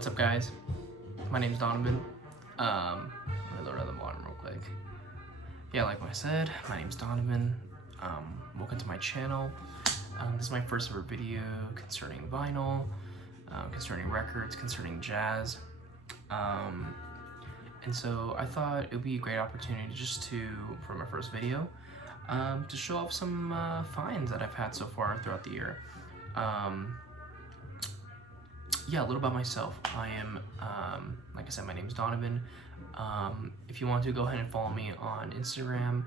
What's up, guys? My name's Donovan. Let me load the bottom real quick. Yeah, like I said, my name's Donovan. Welcome to my channel. This is my first ever video concerning vinyl, concerning records, concerning jazz. And so I thought it would be a great opportunity just for my first video, to show off some finds that I've had so far throughout the year. Yeah, a little about myself. I am, like I said, my name is Donovan. If you want to, go ahead and follow me on Instagram.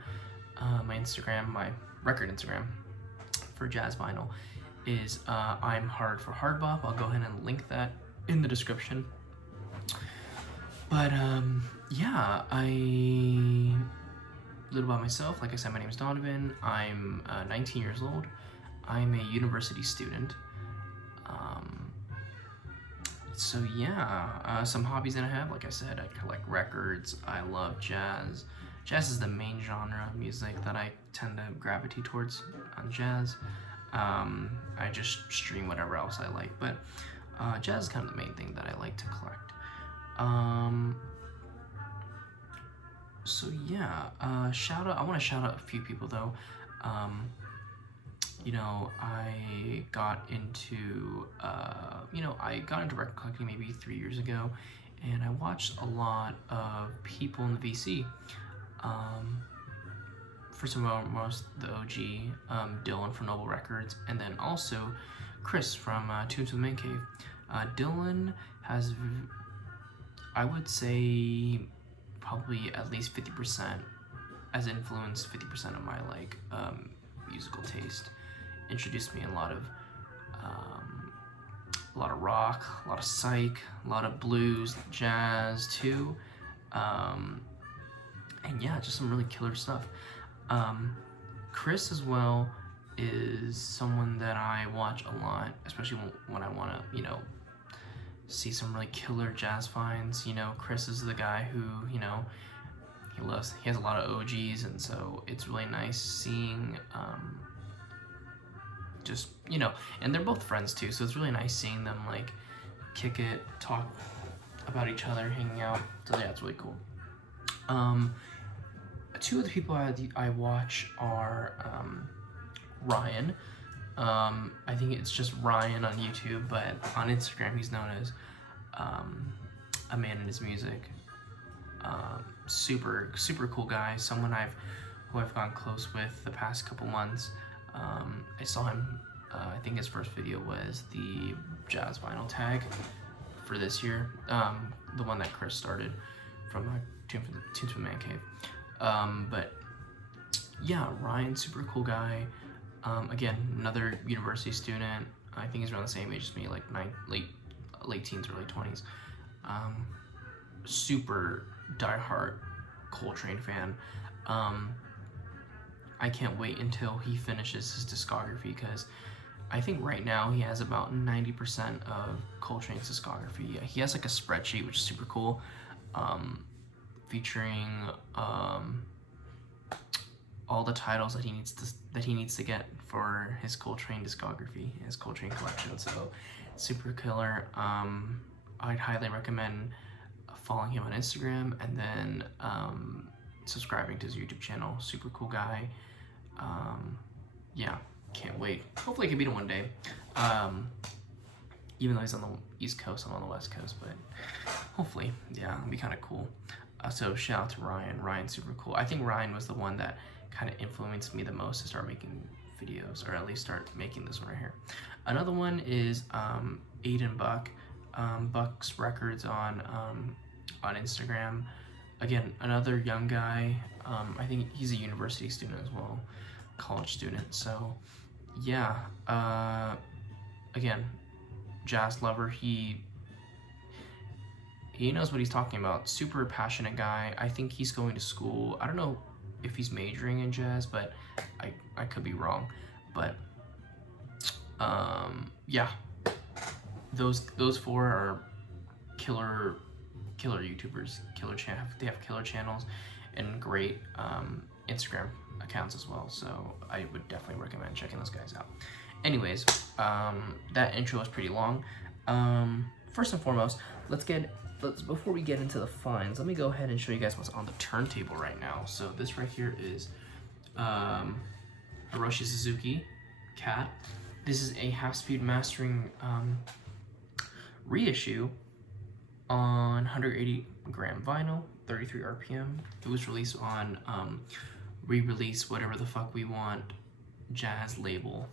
My record Instagram for jazz vinyl is I'm Hard for Hardbop. I'll go ahead and link that in the description. But yeah, a little about myself. Like I said, my name is Donovan. I'm 19 years old. I'm a university student. So yeah, some hobbies that I have, like I said, I collect records. I love jazz. Jazz is the main genre of music that I tend to gravitate towards on jazz. I just stream whatever else I like, but jazz is kind of the main thing that I like to collect. So yeah, I want to shout out a few people though. I got into, record collecting maybe 3 years ago, and I watched a lot of people in the VC. First and foremost, the OG, Dillon from Noble Records, and then also Chris from Turntable Man Cave. Dillon has, I would say, probably at least 50% has influenced 50% of my musical taste. Introduced me in a lot of rock, a lot of psych, a lot of blues, jazz too, and yeah, just some really killer stuff. Chris as well is someone that I watch a lot, especially when I want to, see some really killer jazz finds. Chris is the guy who, he has a lot of OGs, and so it's really nice seeing, and they're both friends too, so it's really nice seeing them kick it, talk about each other, hanging out. So yeah, it's really cool. Two of the people I watch are Ryan. I think it's just Ryan on YouTube, but on Instagram he's known as A Man in His Music. Super cool guy. Someone who I've gotten close with the past couple months. I saw him. I think his first video was the jazz vinyl tag for this year. The one that Chris started from Turntable Man Cave. But yeah, Ryan, super cool guy. Again, another university student. I think he's around the same age as me, like late teens, early 20s. Super diehard Coltrane fan. I can't wait until he finishes his discography, because I think right now he has about 90% of Coltrane's discography. He has a spreadsheet, which is super cool, featuring all the titles that he needs to get for his Coltrane discography, his Coltrane collection. So super killer. I'd highly recommend following him on Instagram, and then subscribing to his YouTube channel. Super cool guy. Yeah, can't wait. Hopefully I can beat him one day. Even though he's on the East Coast, I'm on the West Coast, but hopefully, yeah, it'll be kind of cool. So shout out to Ryan. Ryan's super cool. I think Ryan was the one that kind of influenced me the most to start making videos, or at least start making this one right here. Another one is Aiden Buck. Buck's Records on Instagram. Again, another young guy. I think he's a university student as well, college student. So yeah, again, jazz lover. He knows what he's talking about. Super passionate guy. I think he's going to school. I don't know if he's majoring in jazz, but I could be wrong. But yeah, those four are killer YouTubers, they have killer channels and great Instagram accounts as well, so I would definitely recommend checking those guys out. Anyways, that intro was pretty long. first and foremost, before we get into the finds, let me go ahead and show you guys what's on the turntable right now. So this right here is Hiroshi Suzuki Cat. This is a half-speed mastering reissue on 180 gram vinyl, 33 RPM. It was released on re-release whatever the fuck we want jazz label.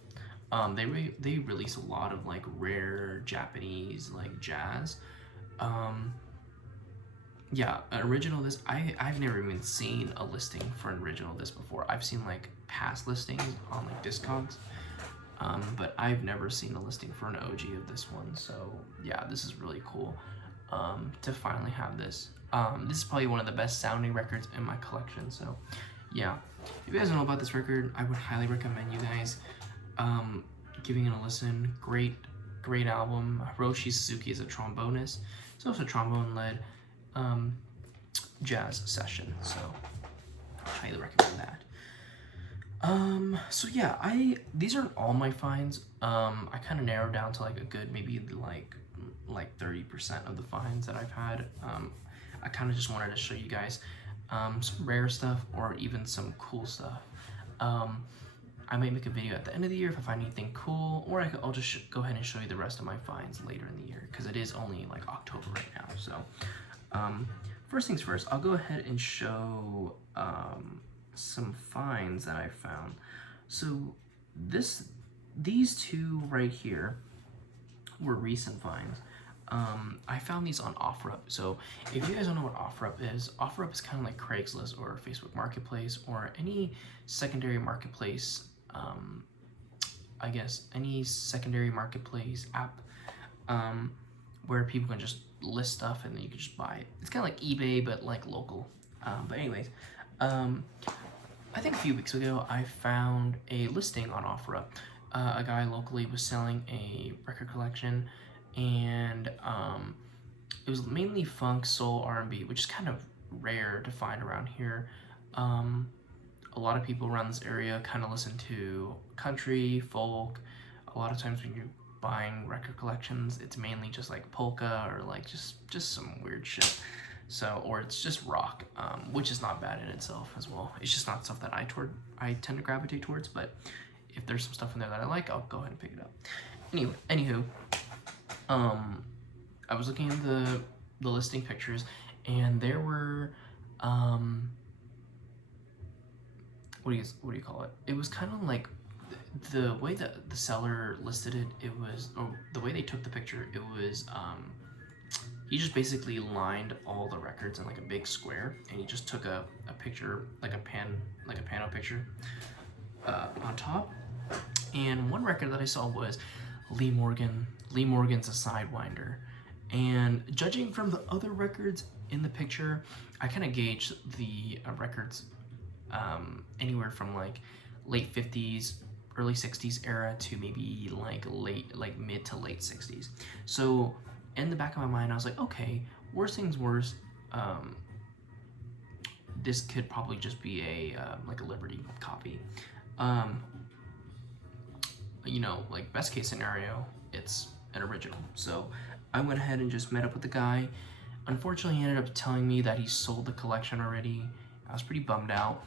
They release a lot of like rare Japanese like jazz. Yeah, an original this I've never even seen a listing for an original this before. I've seen like past listings on like Discogs, but I've never seen a listing for an OG of this one. So yeah, this is really cool to finally have this. This is probably one of the best sounding records in my collection. So yeah, if you guys don't know about this record, I would highly recommend you guys giving it a listen. Great album. Hiroshi Suzuki is a trombonist. It's also a trombone-led jazz session, so I highly recommend that. So yeah, these aren't all my finds. I kind of narrowed down to like a good maybe like 30% of the finds that I've had. I kind of just wanted to show you guys some rare stuff or even some cool stuff. I might make a video at the end of the year if I find anything cool, or I'll just go ahead and show you the rest of my finds later in the year, because it is only like October right now. So first things first, I'll go ahead and show some finds that I found. So these two right here were recent finds. I found these on OfferUp. So if you guys don't know what OfferUp is kind of like Craigslist or Facebook Marketplace or any secondary marketplace, I guess any secondary marketplace app where people can just list stuff and then you can just buy it. It's kind of like eBay, but like local. But anyways, I think a few weeks ago I found a listing on OfferUp. A guy locally was selling a record collection, and it was mainly funk, soul, R&B, which is kind of rare to find around here. A lot of people around this area kind of listen to country, folk. A lot of times when you're buying record collections, it's mainly just like polka or like just some weird shit. So, or it's just rock, which is not bad in itself as well. It's just not stuff that I tend to gravitate towards, but if there's some stuff in there that I like, I'll go ahead and pick it up. Anywho, I was looking at the listing pictures, and there were what do you call it? It was kind of like the way that the seller listed it. It was, or the way they took the picture. It was he just basically lined all the records in like a big square, and he just took a picture, like a pano picture on top. And one record that I saw was Lee Morgan's A Sidewinder. And judging from the other records in the picture, I kind of gauged the records anywhere from like late 50s, early 60s era to maybe like mid to late 60s. So in the back of my mind, I was like, okay, worst things worst, this could probably just be a like a Liberty copy. You know, like best case scenario, it's an original. So I went ahead and just met up with the guy. Unfortunately, he ended up telling me that he sold the collection already. I was pretty bummed out,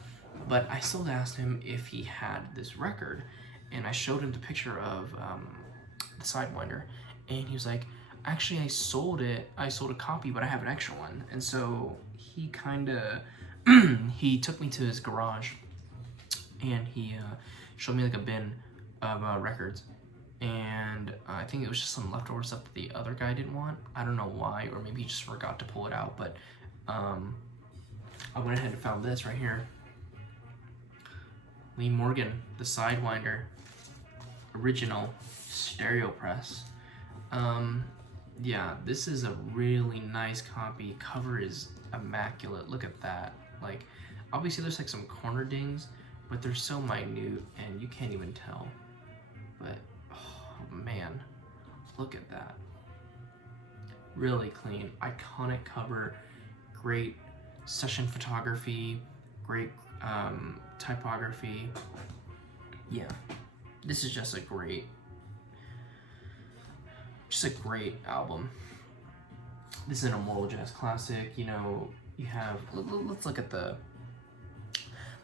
but I still asked him if he had this record, and I showed him the picture of the Sidewinder, and he was like, actually, I sold it. I sold a copy, but I have an extra one. And so he kind of he took me to his garage, and he showed me like a bin of records, and I think it was just some leftover stuff that the other guy didn't want. I don't know why, or maybe he just forgot to pull it out, but I went ahead and found this right here. Lee Morgan, the Sidewinder, original stereo press. Yeah, this is a really nice copy. Cover is immaculate. Look at that. Like, obviously there's like some corner dings, but they're so minute and you can't even tell. But, oh man, look at that. Really clean, iconic cover, great session photography, great typography. Yeah, this is just a great album. this is an immoral jazz classic. You know, you have, let's look at the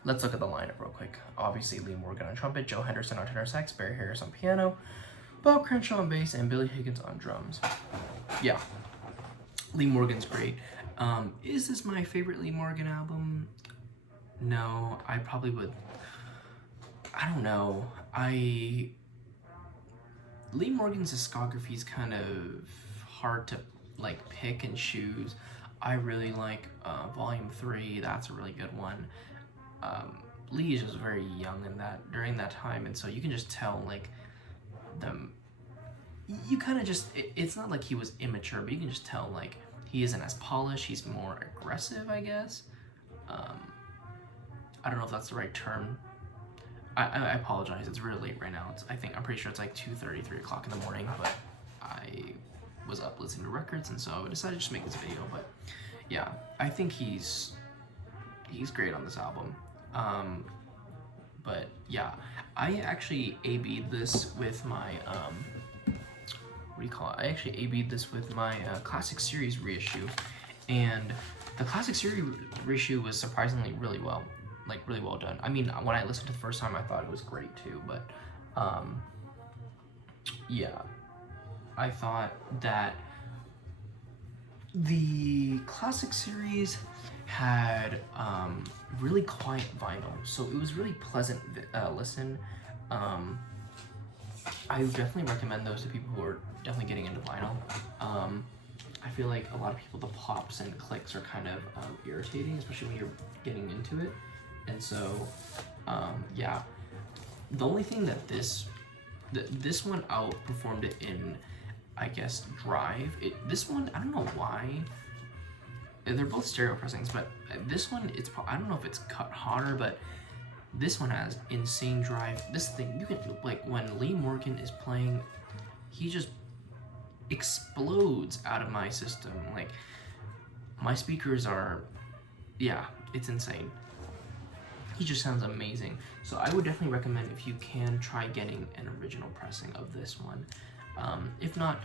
lineup real quick. Obviously, Lee Morgan on trumpet, Joe Henderson on tenor sax, Barry Harris on piano, Bob Crenshaw on bass, and Billy Higgins on drums. Yeah, Lee Morgan's great. Is this my favorite Lee Morgan album? No, I probably would. I don't know. Lee Morgan's discography is kind of hard to like pick and choose. I really like Volume 3. That's a really good one. Lee is just very young during that time, and so you can just tell like them. You kind of just it's not like he was immature, but you can just tell like he isn't as polished. He's more aggressive, I guess. I don't know if that's the right term. I apologize. It's really late right now. I'm pretty sure it's like 2:30, 3 o'clock in the morning, but I was up listening to records, and so I decided to just make this video. But yeah, I think he's great on this album. But yeah, I actually A/B'd this with my what do you call it? I actually A/B'd this with my Classic Series reissue, and the Classic Series reissue was surprisingly really well done. I mean, when I listened to it the first time, I thought it was great too, but yeah, I thought that the Classic Series had really quiet vinyl, so it was really pleasant listen. I would definitely recommend those to people who are definitely getting into vinyl. I feel like a lot of people, the pops and clicks are kind of irritating, especially when you're getting into it. And so, yeah, the only thing that this one outperformed it in, I guess, drive. This one, I don't know why. They're both stereo pressings, but this one, I don't know if it's cut hotter, but this one has insane drive. This thing, you can, like, when Lee Morgan is playing, he just explodes out of my system. Like, my speakers are, yeah, it's insane. He just sounds amazing. So I would definitely recommend, if you can, try getting an original pressing of this one. If not,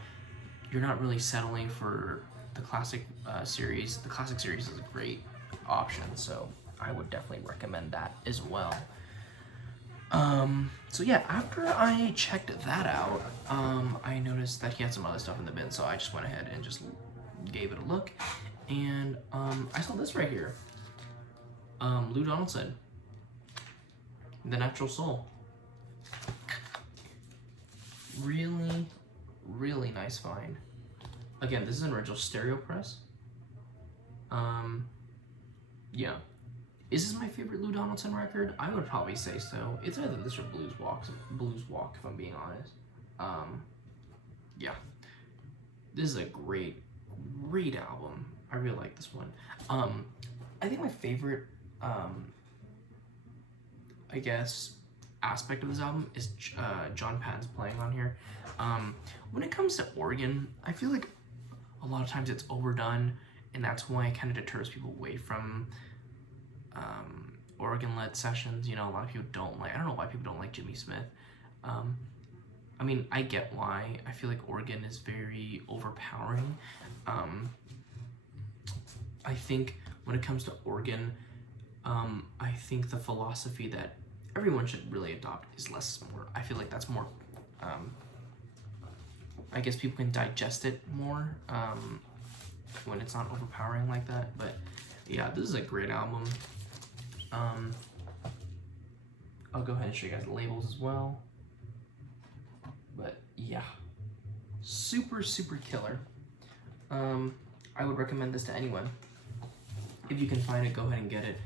you're not really settling for the Classic Series. The Classic Series is a great option, so I would definitely recommend that as well. So yeah, after I checked that out, I noticed that he had some other stuff in the bin, so I just went ahead and just gave it a look, and I saw this right here. Lou Donaldson, The Natural Soul. Really, really nice find. Again, this is an original stereo press. Yeah. Is this my favorite Lou Donaldson record? I would probably say so. It's either this or Blues Walk, if I'm being honest. Yeah. This is a great, great album. I really like this one. I think my favorite, I guess, aspect of this album is John Patton's playing on here. When it comes to organ, I feel like a lot of times it's overdone, and that's why it kind of deters people away from organ-led sessions. You know, a lot of people don't like, I don't know why people don't like Jimmy Smith. I mean, I get why. I feel like organ is very overpowering. I think when it comes to organ, I think the philosophy that everyone should really adopt is less is more. I feel like that's more, I guess people can digest it more when it's not overpowering like that. But yeah, this is a great album. I'll go ahead and show you guys the labels as well. But yeah, super, super killer. I would recommend this to anyone. If you can find it, go ahead and get it.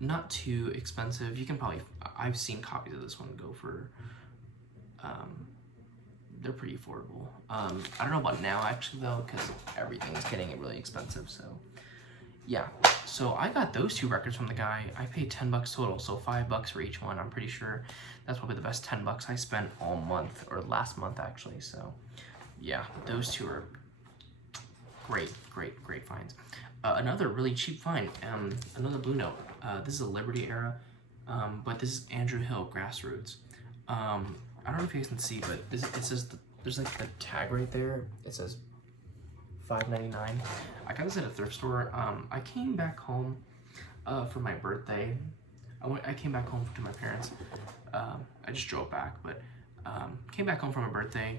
Not too expensive. You can probably, I've seen copies of this one go for, they're pretty affordable. I don't know about now actually though, because everything is getting really expensive. So yeah, so I got those two records from the guy. I paid $10 total, so $5 for each one. I'm pretty sure that's probably the best $10 I spent all month, or last month actually. So yeah, those two are great, great, great finds. Another really cheap find, another Blue Note. This is a Liberty era, but this is Andrew Hill Grassroots. I don't know if you guys can see, but it says there's like the tag right there. It says $5.99. I got this at a thrift store. I came back home for my birthday. I came back home to my parents. I just drove back, but came back home for my birthday.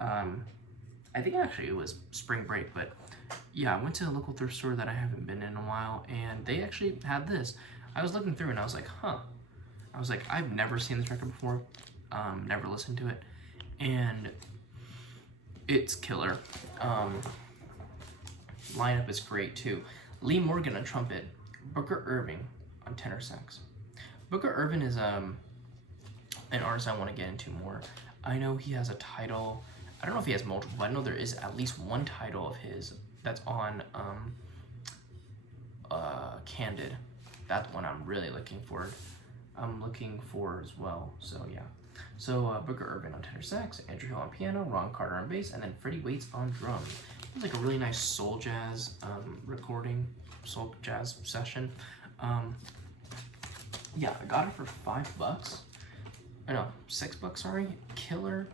I think actually it was spring break, but yeah, I went to a local thrift store that I haven't been in a while, and they actually had this. I was looking through and I was like, huh. I was like, I've never seen this record before, never listened to it, and it's killer. Lineup is great too. Lee Morgan on trumpet, Booker Irving on tenor sax. Booker Irving is an artist I want to get into more. I know he has a title. I don't know if he has multiple, but I know there is at least one title of his that's on Candid. That's one I'm really looking for. As well. So yeah. So Booker Irving on tenor sax, Andrew Hill on piano, Ron Carter on bass, and then Freddie Waits on drums. It was like a really nice soul jazz recording, soul jazz session. Yeah, I got it for $5. No, $6, sorry. Killer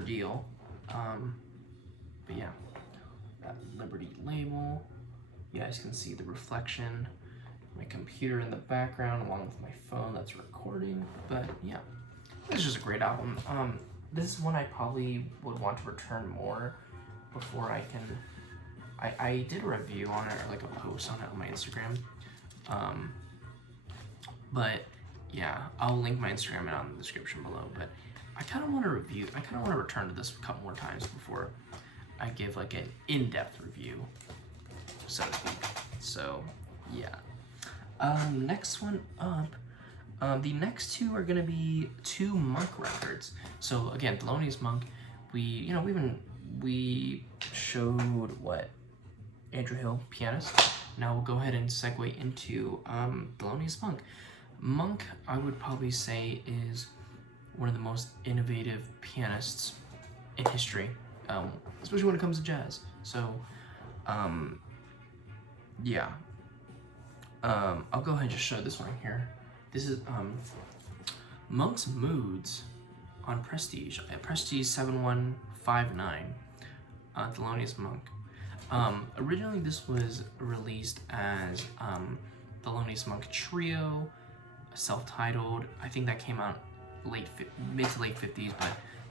deal. But yeah, that Liberty label. You guys can see the reflection, my computer in the background along with my phone that's recording. But yeah, it's just a great album. This is one I probably would want to return more before I can. I did a review on it, or like a post on it on my Instagram. But yeah, I'll link my Instagram on the description below. But I kind of want to review. I kind of want to return to this a couple more times before I give like an in-depth review, so to speak. So yeah. Next one up. The next two are gonna be two Monk records. So again, Thelonious Monk. We showed what Andrew Hill, pianist. Now we'll go ahead and segue into Thelonious Monk. Monk, I would probably say, is one of the most innovative pianists in history, especially when it comes to jazz. So, yeah. I'll go ahead and just show this one here. This is Monk's Moods on Prestige. Prestige 7159. Thelonious Monk. Originally, this was released as Thelonious Monk Trio, self-titled. I think that came out mid to late 50s, but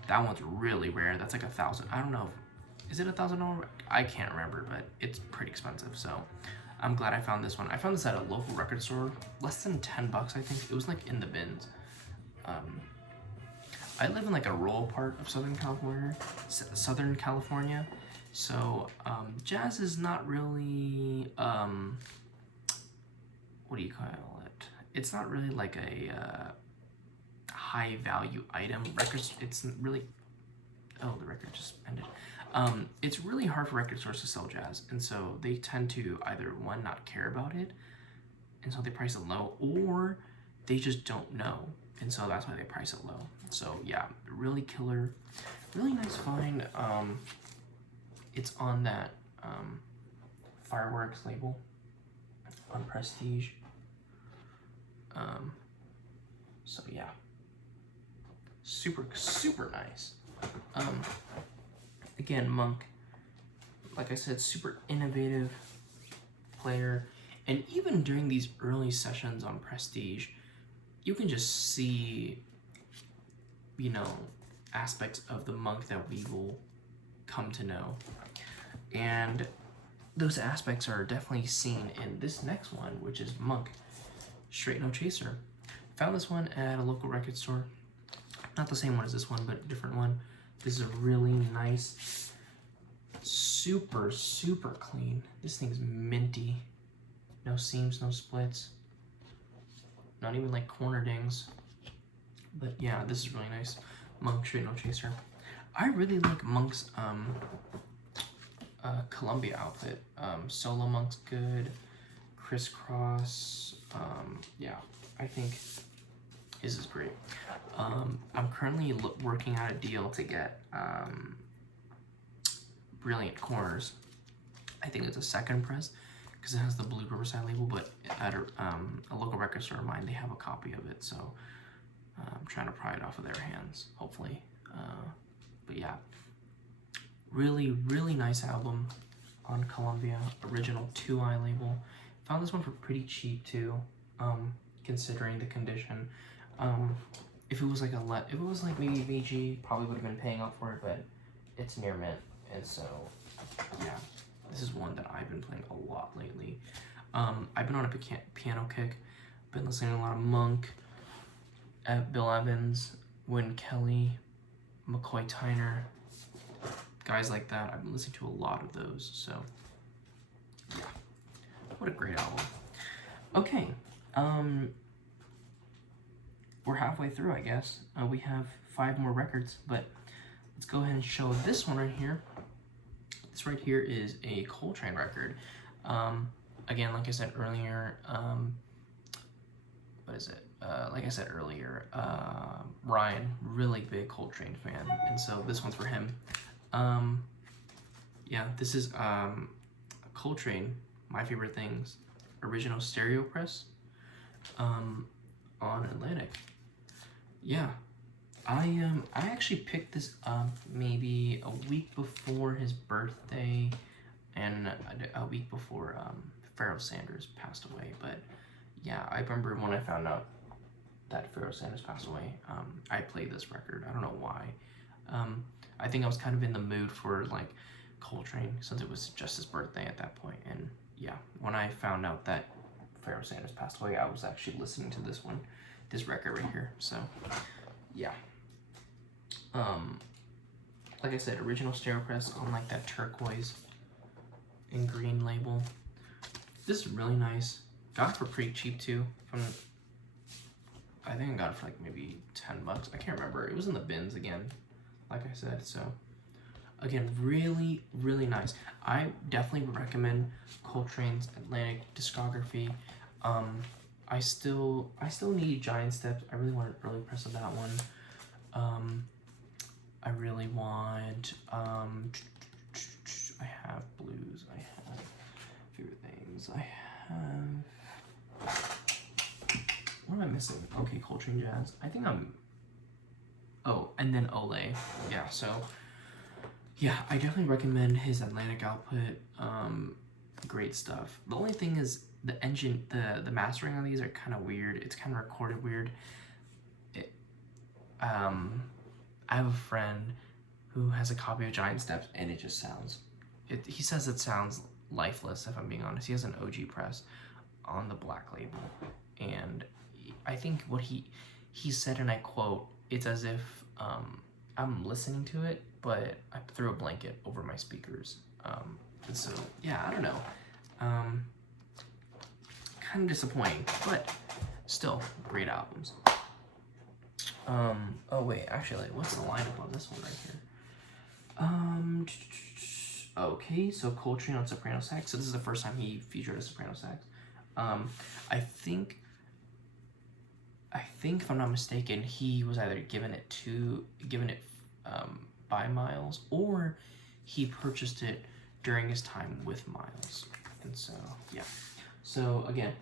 that one's really rare. That's like $1,000. I don't know. Is it $1,000? I can't remember, but it's pretty expensive. So I'm glad I found this one. I found this at a local record store, less than $10, I think. It was like in the bins. I live in like a rural part of Southern California. So jazz is not really, what do you call it? It's not really like a high value item. Records, it's really, oh, the record just ended. It's really hard for record stores to sell jazz, and so they tend to either, one, not care about it, and so they price it low, or they just don't know, and so that's why they price it low. So yeah, really killer, really nice find. It's on that Fireworks label on Prestige. So yeah, super nice. Again, Monk, like I said, super innovative player, and even during these early sessions on Prestige, you can just see, you know, aspects of the Monk that we will come to know, and those aspects are definitely seen in this next one, which is Monk Straight No Chaser. Found this one at a local record store, not the same one as this one, but a different one. This is a really nice, super clean. This thing's minty. No seams, no splits. Not even like corner dings. But yeah, this is really nice. Monk Straight No Chaser. I really like Monk's Columbia outfit. Solo Monk's good. Crisscross. Yeah, I think his is great. I'm currently working out a deal to get Brilliant Corners. I think it's a second press because it has the blue Riverside label, but at a local record store of mine, they have a copy of it, so I'm trying to pry it off of their hands, hopefully. But yeah, Really nice album on Columbia, original 2i label. Found this one for pretty cheap too, considering the condition. If it was like maybe VG, probably would have been paying up for it, but it's near mint, and so yeah, this is one that I've been playing a lot lately. I've been on a piano kick, been listening to a lot of Monk, Bill Evans, Wynn Kelly, McCoy Tyner, guys like that. I've been listening to a lot of those, so yeah, what a great album. Okay, we're halfway through, I guess. We have 5 more records, but let's go ahead and show this one right here. This right here is a Coltrane record. Again, like I said earlier, like I said earlier, Ryan, really big Coltrane fan, and so this one's for him. Yeah, this is Coltrane, My Favorite Things, original stereo press, on Atlantic. Yeah, I actually picked this up maybe a week before his birthday, and a week before Pharoah Sanders passed away. But yeah, I remember when I found out that Pharoah Sanders passed away, I played this record. I don't know why. I think I was kind of in the mood for like Coltrane since it was just his birthday at that point. And yeah, when I found out that Pharoah Sanders passed away, I was actually listening to this record right here. So yeah, like I said, original stereo press on like that turquoise and green label. This is really nice. Got it for pretty cheap too. I think I got it for like maybe $10. I can't remember. It was in the bins again, like I said. So again, really nice. I definitely recommend Coltrane's Atlantic discography. I still need Giant Steps. I really want an early press of that one. I really want I have blues, I have favorite things, I have, what am I missing? Okay, Coltrane Jazz. I think and then Olay. Yeah, so yeah, I definitely recommend his Atlantic output. Great stuff. The only thing is the engine, the mastering on these are kind of weird. It's kind of recorded weird. I have a friend who has a copy of Giant Steps, and it just sounds, he says it sounds lifeless, if I'm being honest. He has an OG press on the black label, and I think what he said, and I quote, it's as if I'm listening to it, but I threw a blanket over my speakers. And so yeah, I don't know, kind of disappointing, but still great albums. Oh wait, actually, what's the lineup on this one right here? Okay, so Coltrane on soprano sax. So this is the first time he featured a soprano sax. I think if I'm not mistaken, he was either given it by Miles, or he purchased it during his time with Miles. And so yeah. So again,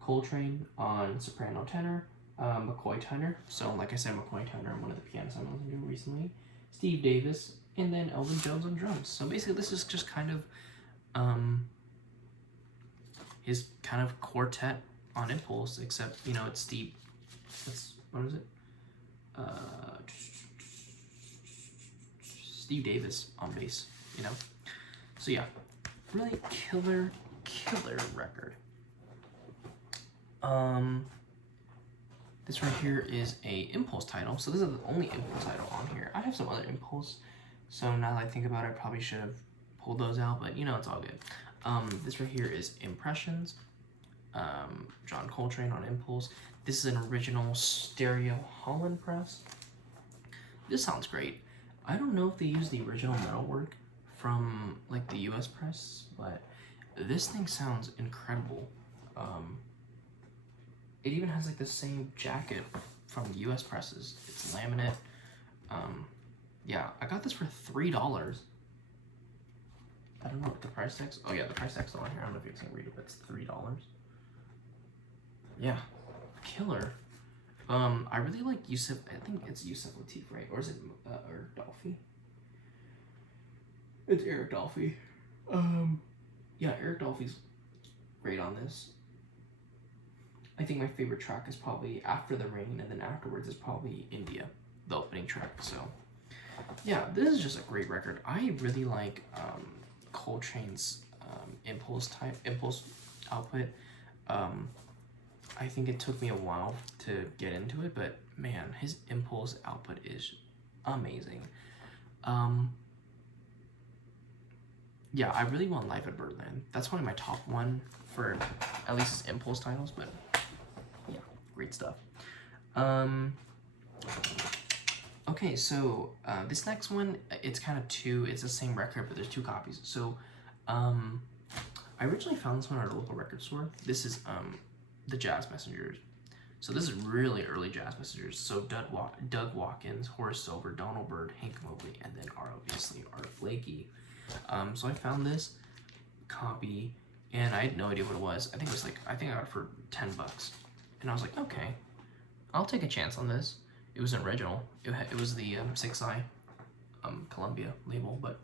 Coltrane on soprano tenor. McCoy Tyner. So like I said, McCoy Tyner, one of the pianists I'm listening to recently. Steve Davis, and then Elvin Jones on drums. So basically this is just kind of his kind of quartet on Impulse, except, you know, it's Steve, what is it? Steve Davis on bass, you know? So yeah, really killer record. This right here is a Impulse title, so this is the only Impulse title on here. I have some other Impulse, so now that I think about it, I probably should have pulled those out, but you know, it's all good. This right here is Impressions, John Coltrane on Impulse. This is an original stereo Holland press. This sounds great. I don't know if they use the original metalwork from like the US press, but this thing sounds incredible. It even has like the same jacket from the US presses. It's laminate. Yeah, I got this for $3. I don't know what the price tag's. Oh yeah, the price tag's on here. I don't know if you can read it, but it's $3. Yeah, killer. I really like Yusuf. I think it's Yusuf Lateef, right? Or is it or Dolphy? It's Eric Dolphy. Yeah, Eric Dolphy's great on this. I think my favorite track is probably After the Rain, and then afterwards is probably India, the opening track. So yeah, this is just a great record. I really like Coltrane's impulse output. I think it took me a while to get into it, but man, his impulse output is amazing. Yeah, I really want Live at Birdland. That's probably my top one for at least his impulse titles, but yeah, great stuff. Okay, so this next one, it's kind of it's the same record, but there's two copies. So I originally found this one at a local record store. This is the Jazz Messengers. So this is really early Jazz Messengers. So Doug Watkins, Horace Silver, Donald Byrd, Hank Mobley, and then obviously Art Blakey. So I found this copy, and I had no idea what it was. I think I got it for $10, and I was like, okay, I'll take a chance on this. It was an original. It was the 6i Columbia label, but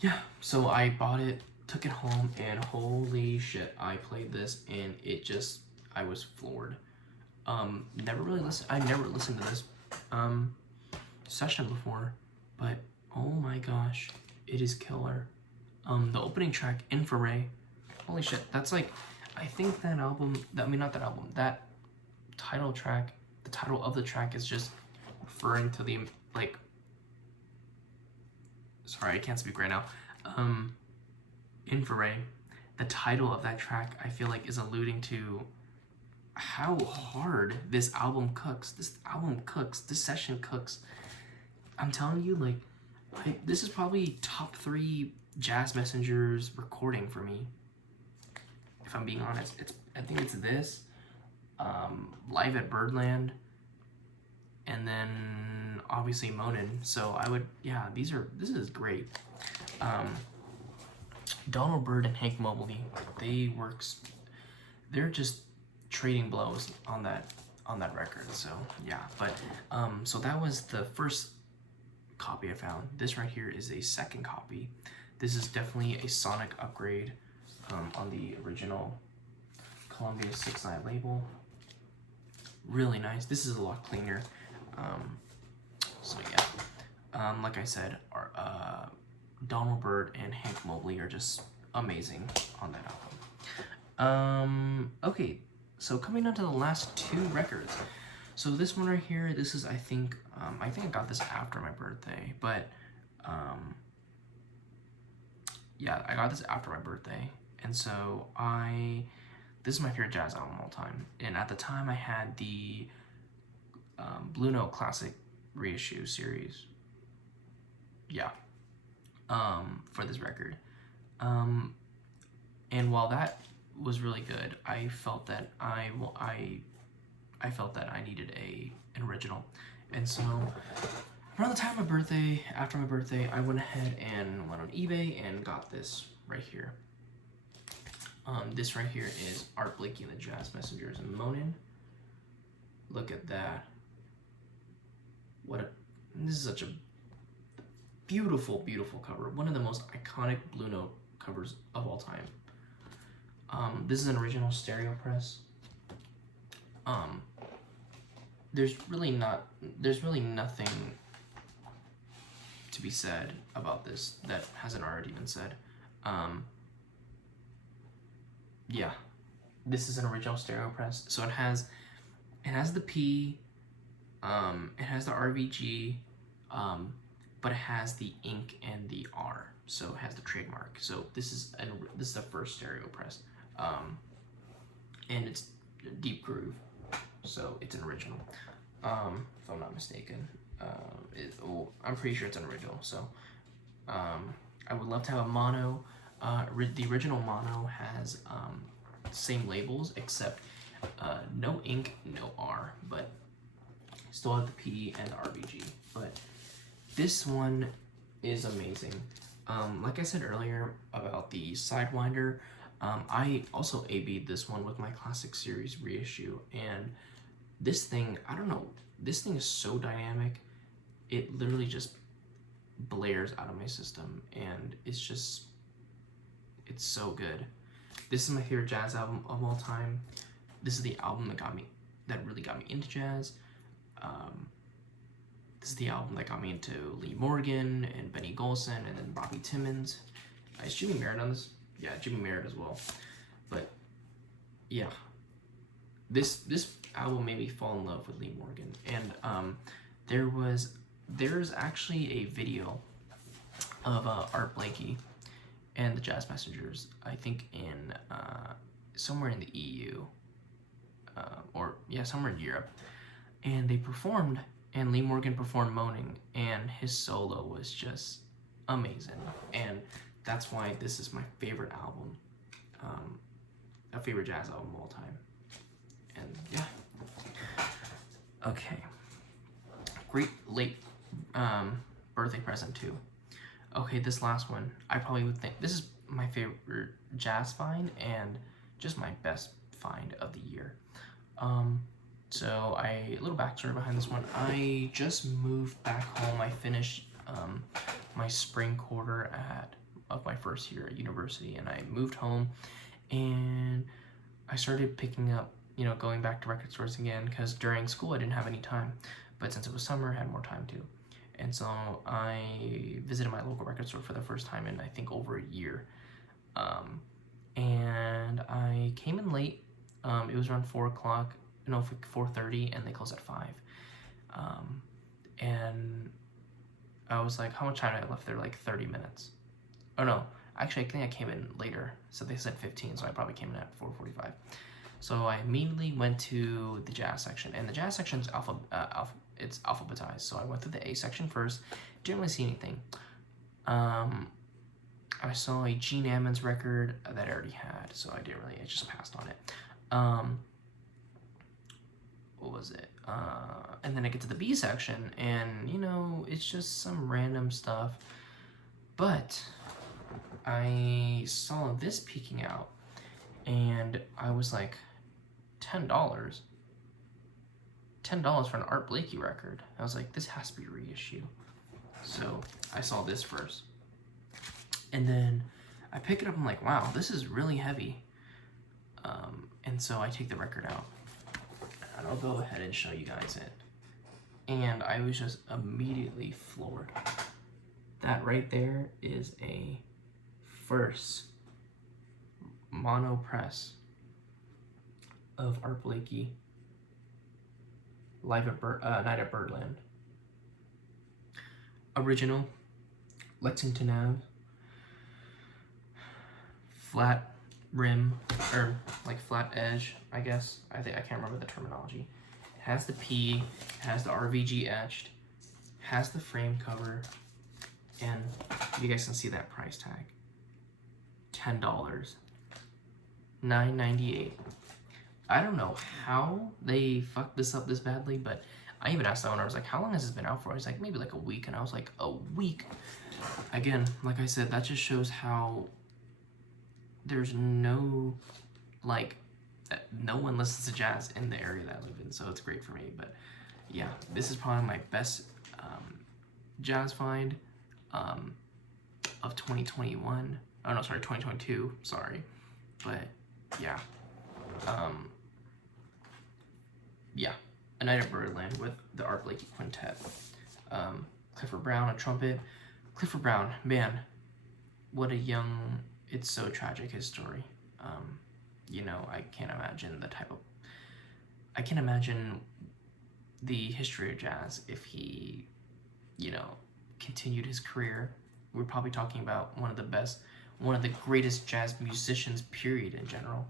yeah. So I bought it, took it home, and holy shit, I played this, and I was floored. I never listened to this session before, but oh my gosh, it is killer. The opening track, Infrared, holy shit, that's like, I think that title track, the title of the track is just referring to the, like, sorry, I can't speak right now. Infrared, the title of that track, I feel like is alluding to how hard this album cooks. This session cooks. I'm telling you, like, this is probably top 3 Jazz Messengers recording for me. If I'm being honest, I think it's this, Live at Birdland, and then obviously Monin. So this is great. Donald Byrd and Hank Mobley, they're just trading blows on that record. So yeah, but so that was the first copy I found. This right here is a second copy. This is definitely a sonic upgrade on the original Columbia 6i label. Really nice. This is a lot cleaner. So yeah, like I said, Donald Byrd and Hank Mobley are just amazing on that album. Okay, so coming on to the last 2 records. So this one right here, this is, I think I got this after my birthday, but yeah, I got this after my birthday, and so this is my favorite jazz album of all time. And at the time, I had the Blue Note Classic reissue series. Yeah. For this record. And while that was really good, I felt that I felt that I needed an original. And so around the time of my birthday, after my birthday, I went ahead and went on eBay and got this right here. This right here is Art Blakey and the Jazz Messengers and Monin. Look at that. This is such a beautiful, beautiful cover. One of the most iconic Blue Note covers of all time. This is an original stereo press. There's really nothing to be said about this that hasn't already been said. Yeah, this is an original stereo press. So it has the P, it has the RVG, but it has the ink and the R. So it has the trademark. So this is the first stereo press, and it's deep groove. So it's an original, if I'm not mistaken. I'm pretty sure it's an original. So I would love to have a mono. The original mono has same labels except no ink, no R, but still have the P and the RBG. But this one is amazing. Like I said earlier about the Sidewinder, I also AB'd this one with my Classic Series reissue, and this thing, I don't know, this thing is so dynamic. It literally just blares out of my system, and it's so good. This is my favorite jazz album of all time. This is the album that really got me into jazz. This is the album that got me into Lee Morgan and Benny Golson and then Bobby Timmons. Is Jimmy Merritt on this? Yeah, Jimmy Merritt as well. But yeah, this album made me fall in love with Lee Morgan. And there's actually a video of Art Blakey and the Jazz Messengers, I think in somewhere in the EU, somewhere in Europe, and they performed, and Lee Morgan performed Moaning, and his solo was just amazing, and that's why this is my favorite album, a favorite jazz album of all time. And yeah, okay, great late birthday present too. Okay, this last one, I probably would think this is my favorite jazz find and just my best find of the year. So a little backstory behind this one. I just moved back home. I finished my spring quarter of my first year at university, and I moved home, and I started picking up, going back to record stores again, because during school I didn't have any time, but since it was summer, I had more time too. And so I visited my local record store for the first time in I think over a year. And I came in late. It was around 4:30, and they closed at 5. And I was like, how much time did I left there? Like 30 minutes. Oh no, actually I think I came in later. So they said 15, so I probably came in at 4:45. So I immediately went to the jazz section, and the jazz section's it's alphabetized. So I went through the A section first. Didn't really see anything. I saw a Gene Ammons record that I already had, so I just passed on it. What was it? And then I get to the B section, and it's just some random stuff. But I saw this peeking out, and I was like, $10 for an Art Blakey record. I was like, this has to be reissue. So I saw this first, and then I pick it up. I'm like, wow, this is really heavy. And so I take the record out, and I'll go ahead and show you guys it. And I was just immediately floored. That right there is a first mono press of Art Blakey live at Night at Birdland. Original, Lexington Ave, flat rim, or like flat edge, I guess. I can't remember the terminology. It has the P, it has the RVG etched, has the frame cover, and you guys can see that price tag. $10. $9.98. I don't know how they fucked this up this badly, but I even asked the owner, I was like, how long has this been out for? He's like, maybe like a week. And I was like, a week? Again, like I said, that just shows how there's no one listens to jazz in the area that I live in, so it's great for me. But yeah, this is probably my best jazz find of 2021. Oh no, sorry, 2022, sorry. But yeah. Yeah, A Night at Birdland with the Art Blakey Quintet. Clifford Brown on trumpet. Clifford Brown, man, what a young, it's so tragic, his story. I can't imagine the history of jazz if he, continued his career. We're probably talking about one of the greatest jazz musicians, period, in general.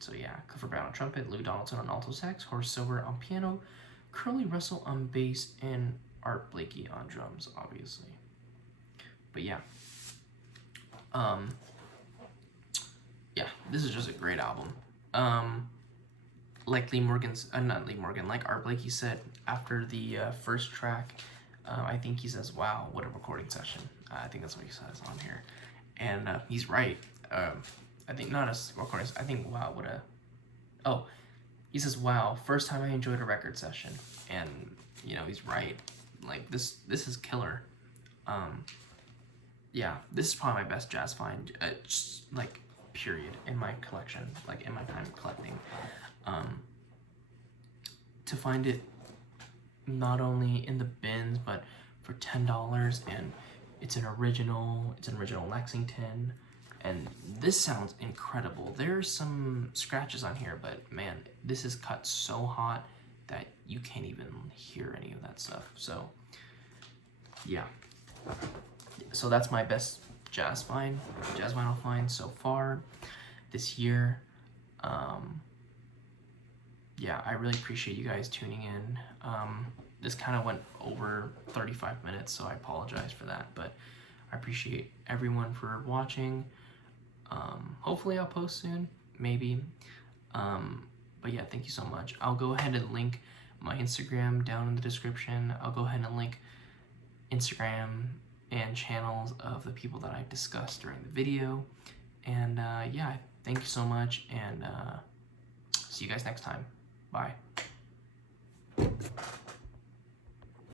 So yeah, Clifford Brown on trumpet, Lou Donaldson on alto sax, Horace Silver on piano, Curly Russell on bass, and Art Blakey on drums, obviously. But yeah. Yeah, this is just a great album. Like like Art Blakey said after the first track, I think he says, wow, what a recording session. I think that's what he says on here. And he's right. I think not a recording. I think wow, he says, wow, first time I enjoyed a record session. And he's right. like this is killer. Yeah, this is probably my best jazz find, just like period, in my collection, like in my time collecting. To find it not only in the bins but for $10, and it's an original Lexington, and this sounds incredible. There's some scratches on here, but man, this is cut so hot that you can't even hear any of that stuff. So yeah, so that's my best jazz vinyl find so far this year. Yeah, I really appreciate you guys tuning in. This kind of went over 35 minutes, so I apologize for that, but I appreciate everyone for watching. Hopefully I'll post soon, maybe. But yeah, thank you so much. I'll go ahead and link my Instagram down in the description. I'll go ahead and link Instagram and channels of the people that I discussed during the video. And yeah, thank you so much, and see you guys next time. Bye.